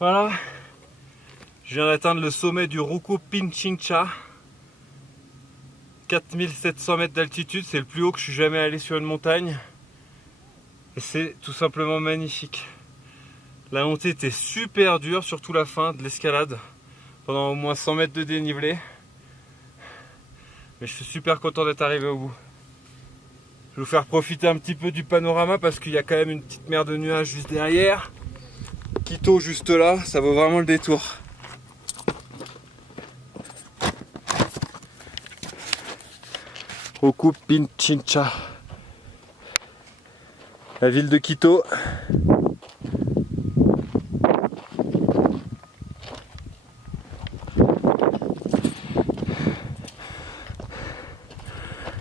Voilà, je viens d'atteindre le sommet du Ruku Pinchincha. 4700 mètres d'altitude, c'est le plus haut que je suis jamais allé sur une montagne. Et c'est tout simplement magnifique. La montée était super dure, surtout la fin de l'escalade, pendant au moins 100 mètres de dénivelé. Mais je suis super content d'être arrivé au bout. Je vais vous faire profiter un petit peu du panorama parce qu'il y a quand même une petite mer de nuages juste derrière. Quito juste là, ça vaut vraiment le détour. Ruku Pinchincha, la ville de Quito.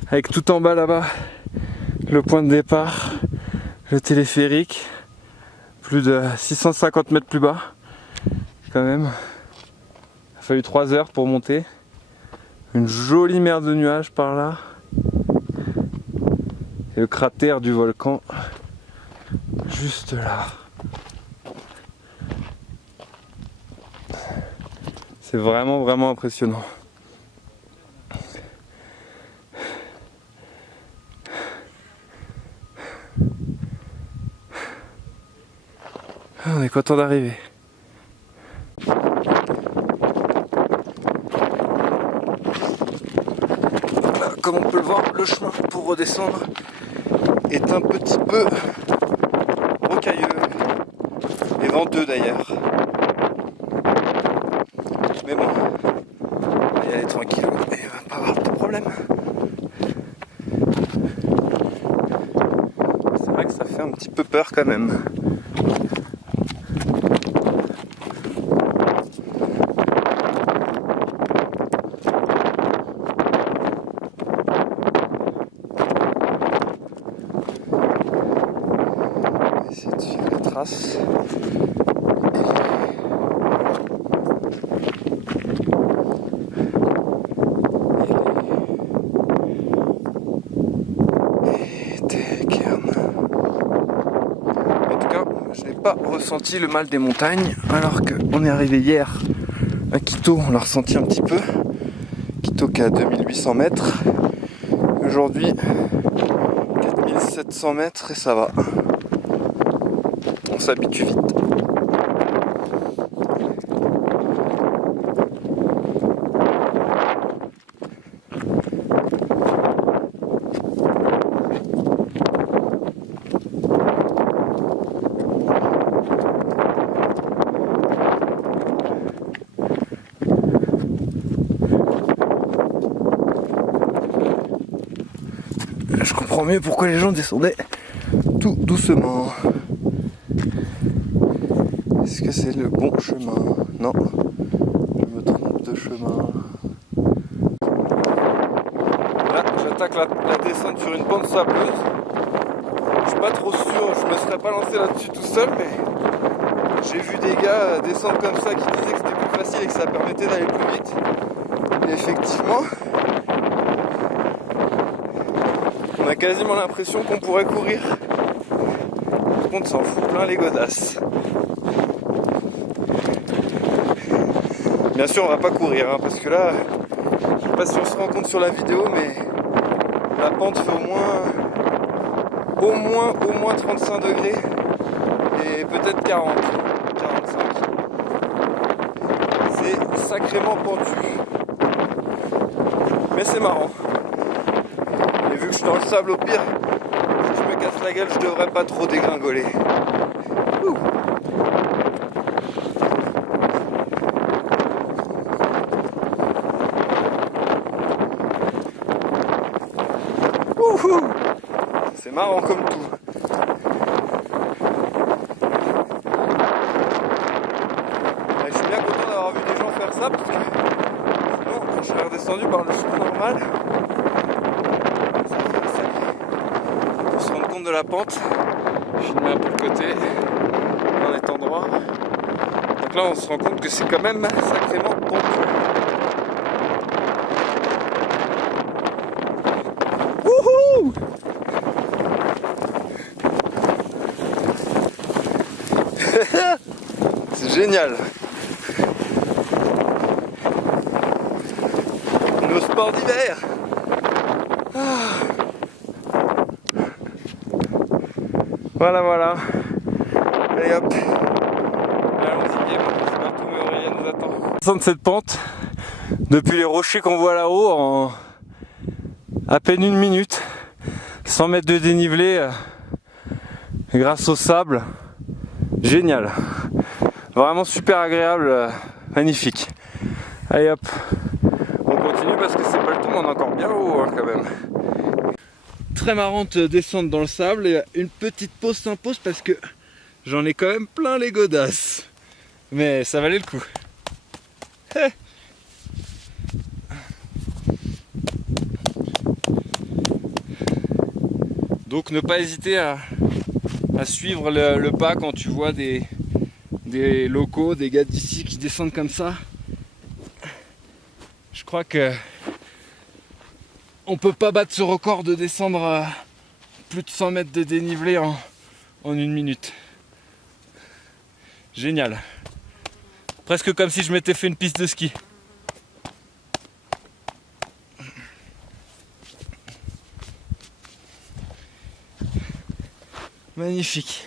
Avec tout en bas là-bas, le point de départ, le téléphérique, plus de 650 mètres plus bas, quand même. Il a fallu 3 heures pour monter. Une jolie mer de nuages par là. Et le cratère du volcan, juste là. C'est vraiment impressionnant. On est content d'arriver. Comme on peut le voir, le chemin pour redescendre est un petit peu rocailleux et venteux d'ailleurs. Mais bon, on va y aller tranquille et on va pas avoir de problème. C'est vrai que ça fait un petit peu peur quand même. Essayer de suivre les traces. En tout cas, je n'ai pas ressenti le mal des montagnes, alors qu'on est arrivé hier à Quito, on l'a ressenti un petit peu. Quito qui est à 2800 mètres. Aujourd'hui, 4700 mètres et ça va. On s'habitue vite. Je comprends mieux pourquoi les gens descendaient tout doucement. Est-ce que c'est le bon chemin? Non, je me trompe de chemin. Là, j'attaque la descente sur une pente sableuse. Je suis pas trop sûr, je me serais pas lancé là-dessus tout seul, mais j'ai vu des gars descendre comme ça qui disaient que c'était plus facile et que ça permettait d'aller plus vite. Et effectivement, on a quasiment l'impression qu'on pourrait courir. Par contre, ça en fout plein les godasses. Bien sûr, on va pas courir, hein, parce que là, je sais pas si on se rend compte sur la vidéo, mais la pente fait au moins 35 degrés et peut-être 40, 45. C'est sacrément pentu. Mais c'est marrant. Et vu que je suis dans le sable, au pire, si je me casse la gueule, je devrais pas trop dégringoler. Ouh. C'est marrant comme tout. Et je suis bien content d'avoir vu des gens faire ça parce que sinon je serais redescendu par le chemin normal. Ça fait le sac. Pour se rendre compte de la pente, je filme un peu le côté en étant droit. Donc là on se rend compte que c'est quand même sacrément pentu. Wouhou! C'est Génial. Nos sports d'hiver. Voilà, voilà. Allez hop. Allons-y, Baltou, mais Aurélien nous attend. Descendre cette pente depuis les rochers qu'on voit là-haut en à peine 1 minute. 100 mètres de dénivelé grâce au sable. Génial. Vraiment super agréable, magnifique. Allez hop. On continue parce que c'est pas le tout, mais on est encore bien haut hein, quand même. Très marrante descente dans le sable et une petite pause s'impose parce que j'en ai quand même plein les godasses. Mais ça valait le coup. Donc ne pas hésiter à suivre le pas quand tu vois des locaux, des gars d'ici qui descendent comme ça. Je crois que on peut pas battre ce record de descendre plus de 100 mètres de dénivelé en 1 minute. Génial. Presque comme si je m'étais fait une piste de ski. Magnifique.